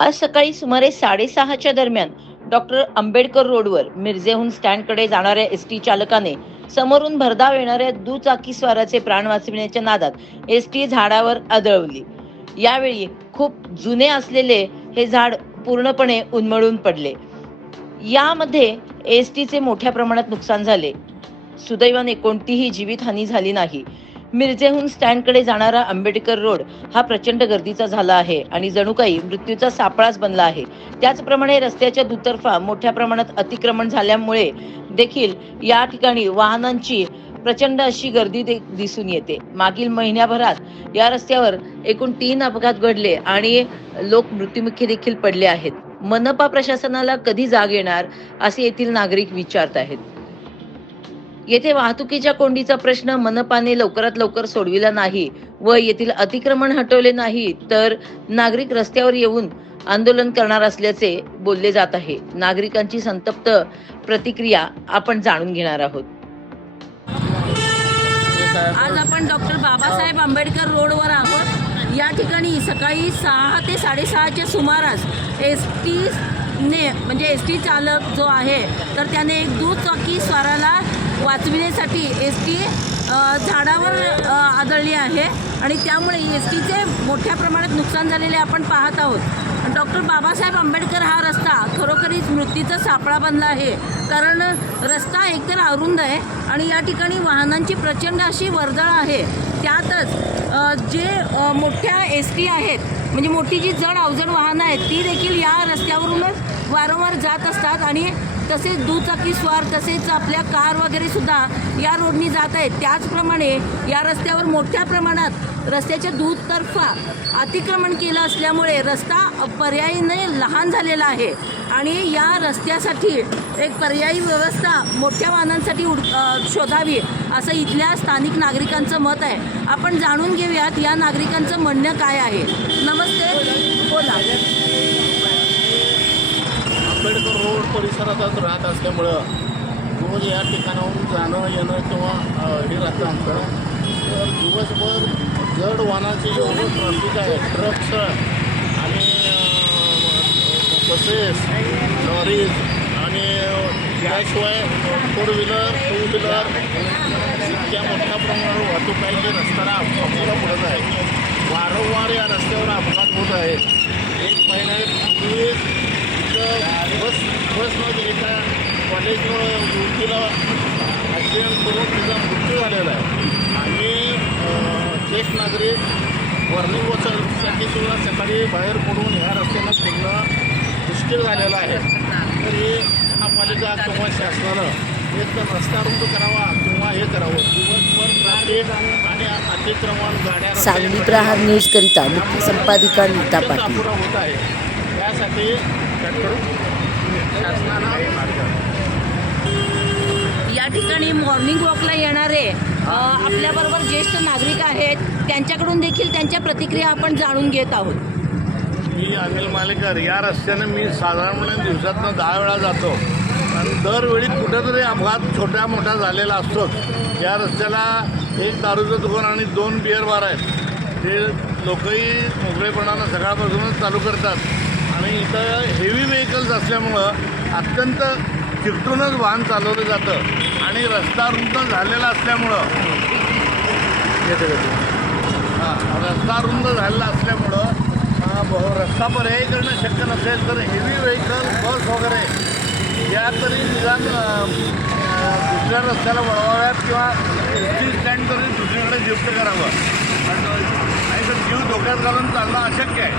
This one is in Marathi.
आज सकाळी सुमारे साडेसहाच्या दरम्यान डॉक्टर आंबेडकर रोडवर मिरजेहून स्टँडकडे जाणाऱ्या एस टी चालकाने समोरून भरधाव येणाऱ्या दुचाकी स्वाराचे प्राण वाचविण्याच्या नादात एस टी झाडावर आदळवली यावेळी खूप जुने असलेले हे झाड पूर्णपणे उन्मळून पडले. यामध्ये एस टीचे मोठ्या प्रमाणात नुकसान झाले. सुदैवाने कोणतीही जीवितहानी झाली नाही. मिरजेहून स्टँडकडे जाणारा आंबेडकर रोड हा प्रचंड गर्दीचा झाला आहे आणि जणू काही मृत्यूचा सापळाच बनला आहे. त्याचप्रमाणे रस्त्याच्या दुतर्फा मोठ्या प्रमाणात अतिक्रमण झाल्यामुळे देखील या ठिकाणी वाहनांची प्रचंड अशी गर्दी दे- दिसून येते. मागील महिन्याभरात या रस्त्यावर एकूण तीन अपघात घडले आणि लोक मृत्युमुखी देखील पडले आहेत. मनपा प्रशासनाला कधी जाग येणार असे येथील नागरिक विचारत आहेत. येथे वाहतुकीच्या कोंडीचा प्रश्न मनपाने लवकरात लवकर सोडविला नाही व येथील अतिक्रमण हटवले नाही तर नागरिक रस्त्यावर येऊन आंदोलन करणार असल्याचे बोलले जात आहे. नागरिकांची संतप्त प्रतिक्रिया आपण जाणून घेणार आहोत. आज आपण डॉक्टर बाबासाहेब आंबेडकर रोडवर आहोत. या ठिकाणी सकाळी सहा ते साडेसहाच्या सुमारास एस टीने म्हणजे एस टी चालक जो आहे तर त्याने एक दुचाकी स्वाराला वाचविण्यासाठी एस टी झाडावर आदळली आहे आणि त्यामुळे एस टीचे मोठ्या प्रमाणात नुकसान झालेले आपण पाहत आहोत. डॉक्टर बाबासाहेब आंबेडकर हा रस्ता खरोखरीच मृत्यूचा सापळा बनला आहे. कारण रस्ता एकतर अरुंद आहे आणि या ठिकाणी वाहनांची प्रचंड अशी वर्दळ आहे. त्यातच जे मोठ्या एस टी आहेत म्हणजे मोठी जी जड अवजड वाहनं आहेत ती देखील या रस्त्यावरूनच वारंवार जात असतात आणि तसेच दुचाकी स्वार तसेच आपल्या कार वगैरे सुद्धा या रोडनी जात आहेत. त्याचप्रमाणे या रस्त्यावर मोठ्या प्रमाणात रस्त्याच्या दूधतर्फा अतिक्रमण केलं असल्यामुळे रस्ता पर्यायीने लहान झालेला आहे. आणि या रस्त्यासाठी एक पर्यायी व्यवस्था मोठ्या वाहनांसाठी उड शोधावी असं इथल्या स्थानिक नागरिकांचं मत आहे. आपण जाणून घेऊयात या नागरिकांचं म्हणणं काय आहे. नमस्ते. बोला. आंबेडकर रोड परिसरातच राहत असल्यामुळं रोज या ठिकाणाहून जाणं येणं किंवा हे राहतं आमचं. तर दिवसभर जड वाहनाचे एवढं ट्रॅफिक आहे ट्रक्स आणि बसेस लॉरीज आणि त्याशिवाय फोर व्हीलर टू व्हीलर इतक्या मोठ्या प्रमाणावर वाहतूक आहे की रस्त्याला अपघात पडत आहे. वारंवार या रस्त्यावर अपघात होत आहेत एक महिन्यापूर्वी बस बसमध्ये एका कॉलेजमुळं युवतीला ॲक्सिडेंट करून तिचा मृत्यू झालेला आहे. आणि ज्येष्ठ नागरिक वर्निंग वॉचरसाठी सुद्धा सकाळी बाहेर पडून ह्या रस्त्यानं फिरणं मुश्किल झालेलं आहे. तर हे महापालिका किंवा शासनानं एक तर रस्ता रुंद करावा किंवा हे करावं. दिवसभर ट्रॅफिक आणि अतिक्रमण गाड्या सांगली प्रहार न्यूज करिता मुख्य संपादिका नीता पाटील. होत आहे. त्यासाठी या ठिकाणी मॉर्निंग वॉकला येणारे आपल्याबरोबर ज्येष्ठ नागरिक आहेत त्यांच्याकडून देखील त्यांच्या प्रतिक्रिया आपण जाणून घेत आहोत. मी अनिल मालेकर या रस्त्याने मी साधारणपणे दिवसातनं दहा वेळा जातो. आणि दरवेळी कुठेतरी अपघात छोट्या मोठा झालेला असतोच. या रस्त्याला एक दारूचं दुकान आणि दोन बिअर बार आहेत. ते लोकही मोकळेपणानं सकाळपासूनच चालू करतात. इथं हेवी व्हेकल्स असल्यामुळं अत्यंत चिकटूनच वाहन चालवलं जातं आणि रस्ता रुंद झालेला असल्यामुळं हां रस्ता रुंद झालेला असल्यामुळं रस्ता पर्यायी करणं शक्य नसेल तर हेवी व्हेकल बस वगैरे या तरी निदान दुसऱ्या रस्त्याला वळवाव्यात किंवा एसटी स्टँड तरी दुसरीकडे शिफ्ट करावं. आणि आणि तर जीव धोक्यात घालून चालणं अशक्य आहे.